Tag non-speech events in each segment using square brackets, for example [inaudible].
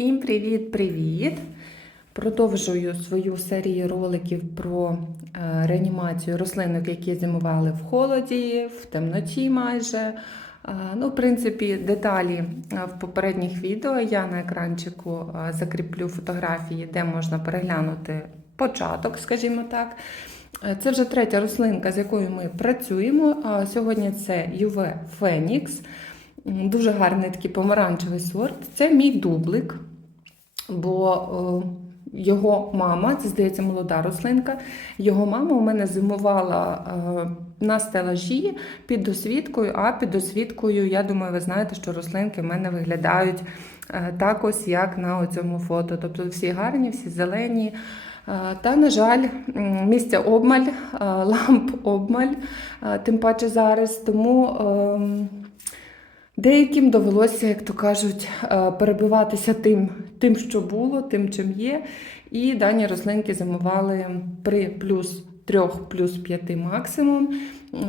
Всім привіт-привіт! Продовжую свою серію роликів про е, реанімацію рослинок, які зимували в холоді, в темноті майже. Е, ну, в принципі, деталі е, в попередніх відео я на екранчику закріплю фотографії, де можна переглянути початок, скажімо так. Це вже третя рослинка, з якою ми працюємо. Сьогодні це UV Phoenix. Дуже гарний такий помаранчевий сорт. Це мій дублик, бо е, його мама, це здається молода рослинка, його мама у мене зимувала е, на стелажі під освіткою, а під освіткою, я думаю, ви знаєте, що рослинки в мене виглядають е, так ось, як на цьому фото. Тобто всі гарні, всі зелені. Та, на жаль, місця обмаль, [laughs] ламп обмаль, тим паче зараз. Тому ем, деяким довелося, як то кажуть, е, перебиватися тим, тим, що було, тим, чим є. І дані рослинки зимували при плюс 3, плюс 5 максимум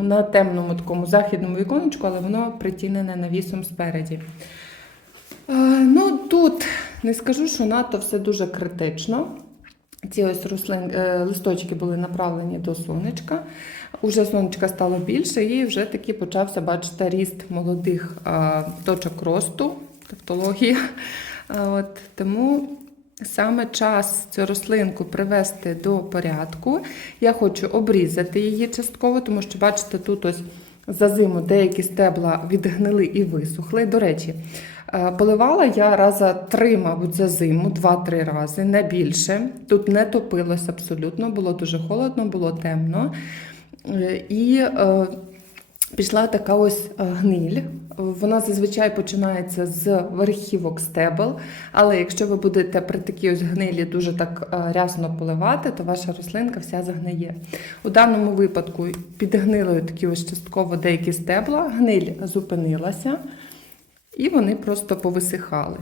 на темному такому західному віконечку, але воно притінене навісом спереді. Е, Ну, тут не скажу, що надто все дуже критично. Ці ось рослин, е, листочки були направлені до сонечка. Уже сонечка стало більше, і вже таки почався, бачите, ріст молодих е, точок росту, тавтологія. От, тому саме час цю рослинку привести до порядку. Я хочу обрізати її частково, тому що, бачите, тут ось за зиму деякі стебла відгнили і висохли. До речі, е, поливала я раза три, мабуть, за зиму, два-три рази, не більше. Тут не топилось абсолютно, було дуже холодно, було темно. Е, І е, пішла така ось е, гниль. Вона зазвичай починається з верхівок стебел, але якщо ви будете при такій ось гнилі дуже так е, рясно поливати, то ваша рослинка вся загниє. У даному випадку підгнили такі ось частково деякі стебла, гниль зупинилася, і вони просто повисихали.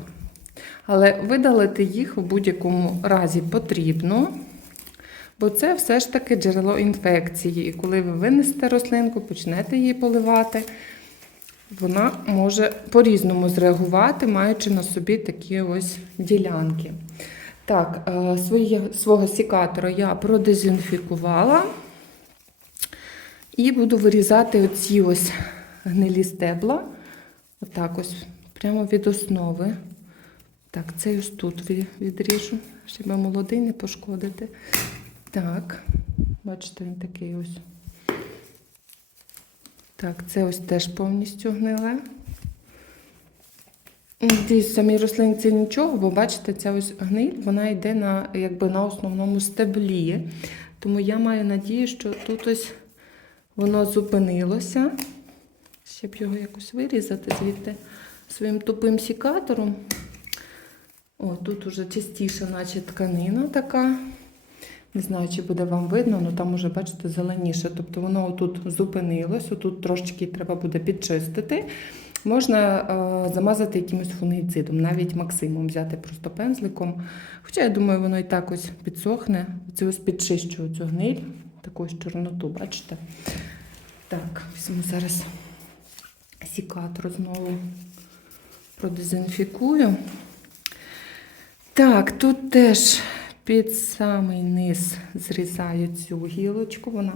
Але видалити їх в будь-якому разі потрібно. Бо це все ж таки джерело інфекції. І коли ви винесете рослинку, почнете її поливати, вона може по-різному зреагувати, маючи на собі такі ось ділянки. Так, е, своє, свого сікатора я продезінфікувала і буду вирізати оці ось гнилі стебла. Отак ось, прямо від основи. Так, цей ось тут відріжу, щоб молодий не пошкодити. Так, бачите, він такий ось. Так, це ось теж повністю гниле. В самій рослинці нічого, бо бачите, ця ось гниль, вона йде на, якби на основному стеблі. Тому я маю надію, що тут ось воно зупинилося. Ще б його якось вирізати звідти своїм тупим сікатором. О, тут уже частіше, наче тканина така. Не знаю, чи буде вам видно, але там уже, бачите, зеленіше. Тобто воно отут зупинилось, отут трошечки треба буде підчистити. Можна е, замазати якимось фунгіцидом, навіть максимум взяти просто пензликом. Хоча, я думаю, воно і так ось підсохне. Це ось підчищую цю гниль, таку ось чорноту, бачите? Так, візьму зараз сікатор знову продезінфікую. Так, тут теж під самий низ зрізаю цю гілочку. Вона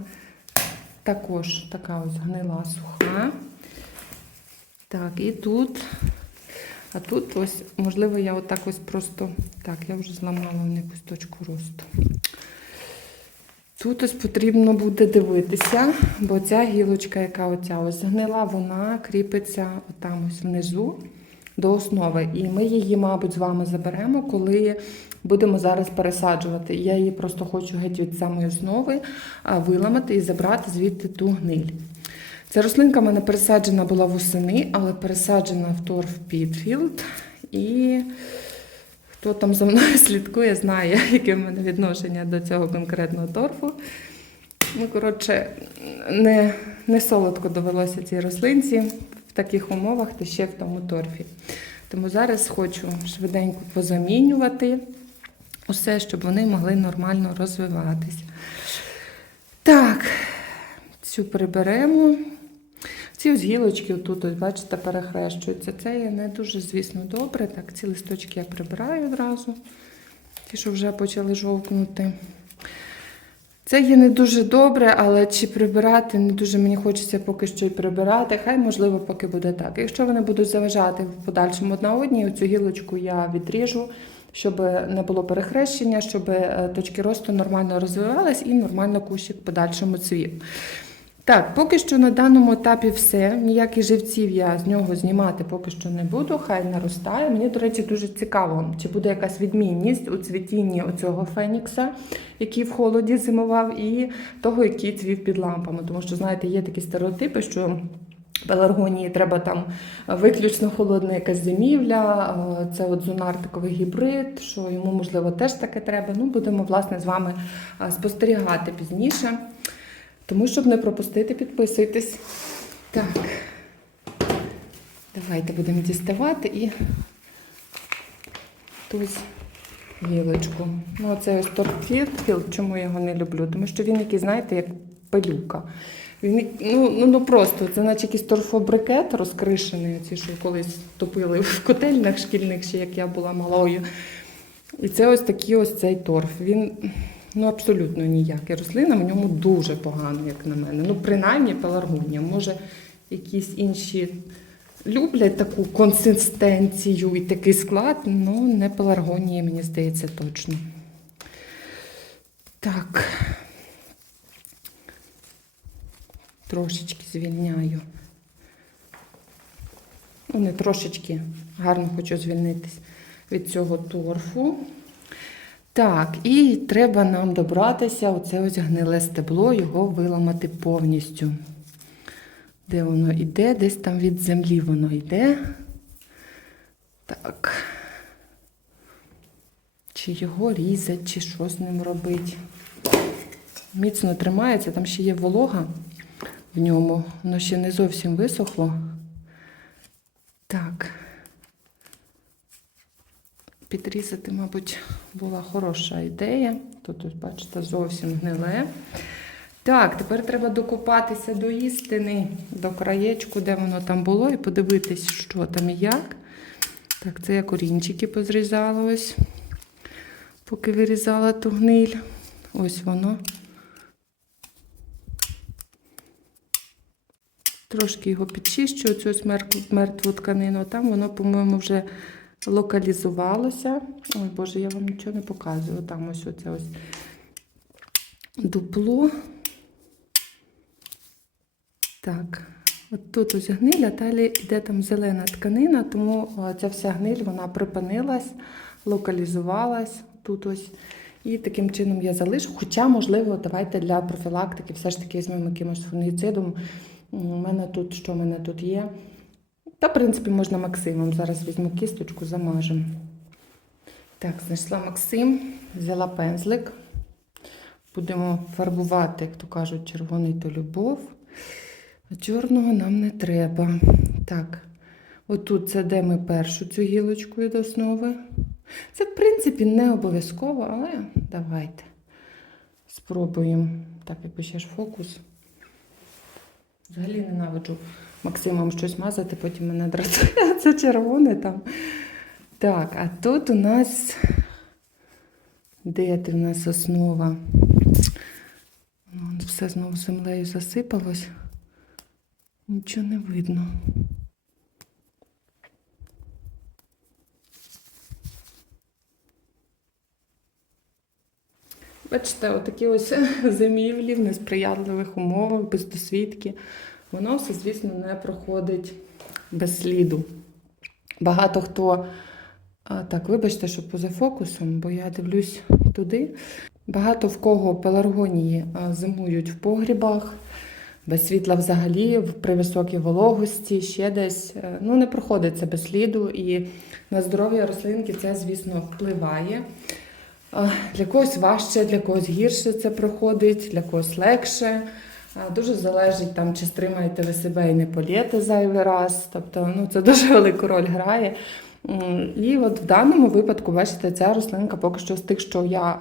також така ось гнила суха. Так, і тут, а тут ось, можливо, я отак ось просто, так, я вже зламала якусь точку росту. Тут ось потрібно буде дивитися, бо ця гілочка, яка оця ось гнила, вона кріпиться отам ось внизу до основи. І ми її, мабуть, з вами заберемо, коли будемо зараз пересаджувати. Я її просто хочу геть від самої основи виламати і забрати звідти ту гниль. Ця рослинка в мене пересаджена була восени, але пересаджена в торф Підфілд. І хто там за мною [laughs] слідкує, знає, [laughs] яке в мене відношення до цього конкретного торфу. Ну, коротше, не, не солодко довелося цій рослинці таких умовах та ще в тому торфі. Тому зараз хочу швиденько позамінювати усе, щоб вони могли нормально розвиватися. Так, цю приберемо. Ці ось гілочки тут, ось, бачите, перехрещуються. Це є не дуже, звісно, добре. Так, ці листочки я прибираю одразу. Ті, що вже почали жовкнути. Це є не дуже добре, але чи прибирати не дуже мені хочеться поки що й прибирати. Хай, можливо, поки буде так. Якщо вони будуть заважати в подальшому одна одній, цю гілочку я відріжу, щоб не було перехрещення, щоб е, точки росту нормально розвивались і нормально кущик в подальшому цвів. Так, поки що на даному етапі все. Ніяких живців я з нього знімати поки що не буду, хай наростає. Мені, до речі, дуже цікаво, чи буде якась відмінність у цвітінні оцього фенікса, який в холоді зимував, і того, який цвів під лампами. Тому що, знаєте, є такі стереотипи, що пеларгонії треба там виключно холодна якась зимівля, це от зонартиковий гібрид, що йому, можливо, теж таке треба. Ну, будемо, власне, з вами спостерігати пізніше. Тому, щоб не пропустити, підписуйтесь. Так. Давайте будемо діставати і тусь гілочку. Ну, оце ось торфілд, чому я його не люблю? Тому що він який, знаєте, як пилюка. Він ну, ну, ну просто, це наче якийсь торфобрикет розкришений, ці, що колись топили в котельнях шкільних, ще як я була малою. І це ось такий ось цей торф. Він ну, абсолютно ніякий. Рослина в ньому дуже погано, як на мене. Ну, принаймні пеларгонія. Може, якісь інші люблять таку консистенцію і такий склад, ну не пеларгонії, мені здається, точно. Так. Трошечки звільняю. Ну, не трошечки, гарно хочу звільнитись від цього торфу. Так, і треба нам добратися, оце ось гниле стебло, його виламати повністю. Де воно йде? Десь там від землі воно йде. Так. Чи його різать, чи що з ним робить. Міцно тримається, там ще є волога в ньому, воно ще не зовсім висохло. Так. Підрізати, мабуть, була хороша ідея. Тут, бачите, зовсім гниле. Так, тепер треба докопатися до істини, до краєчку, де воно там було, і подивитись, що там і як. Так, це я корінчики позрізала ось, поки вирізала ту гниль. Ось воно. Трошки його підчищу, цю ось мертву тканину. Там воно, по-моєму, вже локалізувалося. Ой, Боже, я вам нічого не показую. Там ось оце ось дупло. Так, от тут ось гниль, а далі йде там зелена тканина, тому ця вся гниль вона припинилась, локалізувалась тут ось. І таким чином я залишу. Хоча, можливо, давайте для профілактики все ж таки візьмемо якимось фунгіцидом. У мене тут, що в мене тут є? Та, в принципі, можна Максимом. Зараз візьму кісточку, замажемо. Так, знайшла Максим, взяла пензлик. Будемо фарбувати, як то кажуть, червоний то любов. А чорного нам не треба. Так, отут це де ми першу цю гілочку від основи. Це, в принципі, не обов'язково, але давайте спробуємо. Так, якби ще фокус. Взагалі ненавиджу Максимом щось мазати, потім мене дратує. [laughs] Це червоне там. Так, а тут у нас. Де ти в нас основа? Ну, все знову землею засипалось. Нічого не видно. Бачите, отакі ось [laughs] зимівлі в несприятливих умовах, без досвідки. Воно все, звісно, не проходить без сліду. Багато хто, а, так, вибачте, що поза фокусом, бо я дивлюсь туди. Багато в кого пеларгонії зимують в погрібах, без світла взагалі, при високій вологості, ще десь. Е, Ну, не проходить це без сліду. І на здоров'я рослинки це, звісно, впливає. Для когось важче, для когось гірше це проходить, для когось легше. Дуже залежить там, чи стримаєте ви себе і не полєте зайвий раз. Тобто, ну, це дуже велику роль грає. І от в даному випадку, бачите, ця рослинка поки що з тих, що я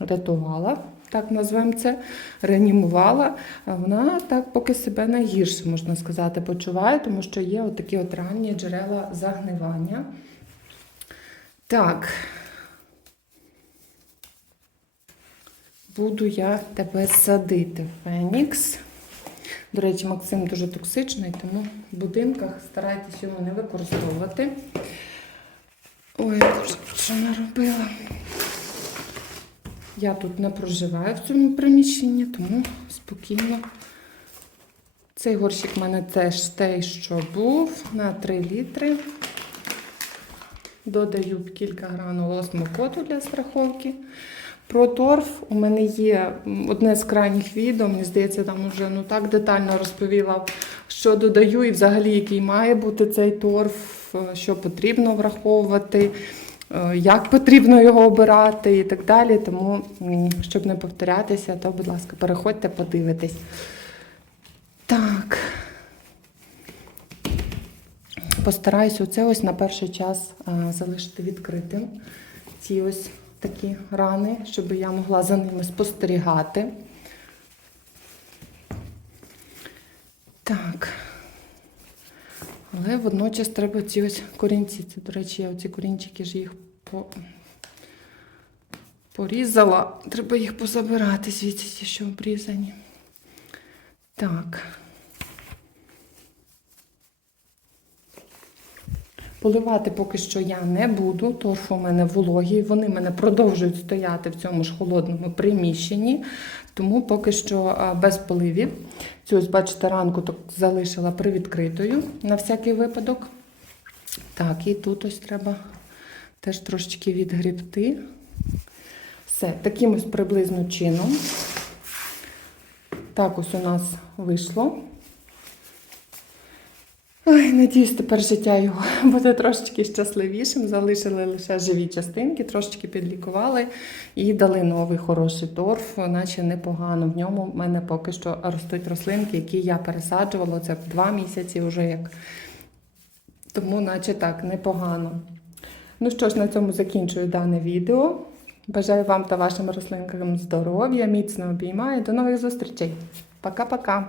рятувала. так назвемо це, реанімувала. Вона так поки себе найгірше, можна сказати, почуває, тому що є отакі от ранні джерела загнивання. Так. Буду я тебе садити, Фенікс. До речі, Максим дуже токсичний, тому в будинках старайтесь його не використовувати. Ой, що наробила. Я тут не проживаю в цьому приміщенні, тому спокійно. Цей горщик в мене теж той, що був, на 3 літри. Додаю кілька гранул осмокоту для страховки. Про торф у мене є одне з крайніх відео, мені здається, там вже ну, так детально розповіла, що додаю і взагалі який має бути цей торф, е, що потрібно враховувати, е, як потрібно його обирати і так далі. Тому, щоб не повторятися, то, будь ласка, переходьте, подивитесь. Так. Постараюсь оце ось на перший час е, залишити відкритим. Ці ось такі рани, щоб я могла за ними спостерігати. Так. Але водночас треба ці ось корінці. Це, до речі, я оці корінчики ж їх по... порізала. Треба їх позабирати звідси, ті, що обрізані. Так. Поливати поки що я не буду, торф у мене вологий, вони мене продовжують стояти в цьому ж холодному приміщенні, тому поки що без поливів. Цю ось, бачите, ранку так залишила привідкритою на всякий випадок. Так, і тут ось треба теж трошечки відгрібти. Все, таким ось приблизно чином. Так ось у нас вийшло. Ой, надіюсь, тепер життя його [laughs] буде трошечки щасливішим. Залишили лише живі частинки, трошечки підлікували і дали новий хороший торф, наче непогано. В ньому в мене поки що ростуть рослинки, які я пересаджувала. Це два місяці вже як. Тому, наче так, непогано. Ну що ж, на цьому закінчую дане відео. Бажаю вам та вашим рослинкам здоров'я, міцно обіймаю. До нових зустрічей. Пока-пока.